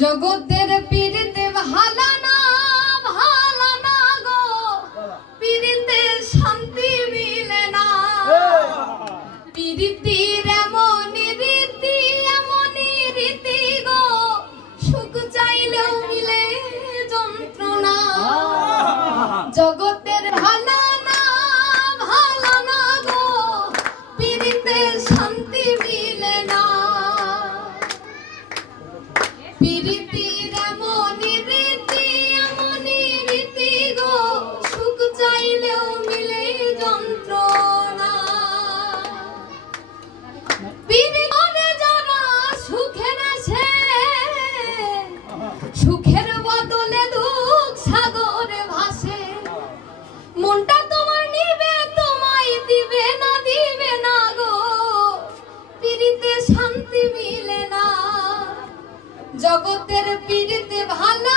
জগতের পীড়িতে ভালো না গো, পীড়িতে শান্তি মিলে না। পীড়িতির এমনই রীতি গো, সুখ চাইলেও মিলে যন্ত্রণা। জগতের ভালো না গো, পীড়িতে শান্তি মিলে না। পীড়িতির এমনই রীতি গো, সুখ চাইলেও মিলে যন্ত্রণা। পীড়িতে যারা সুখের আসে, সুখের বদলে দুঃখ সাগরে ভাসে। মনটা তোমার নিবে, তোমায় দিবে না গো, পীড়িতে শান্তি মিলে না। জগতের পীড়িতে ভালো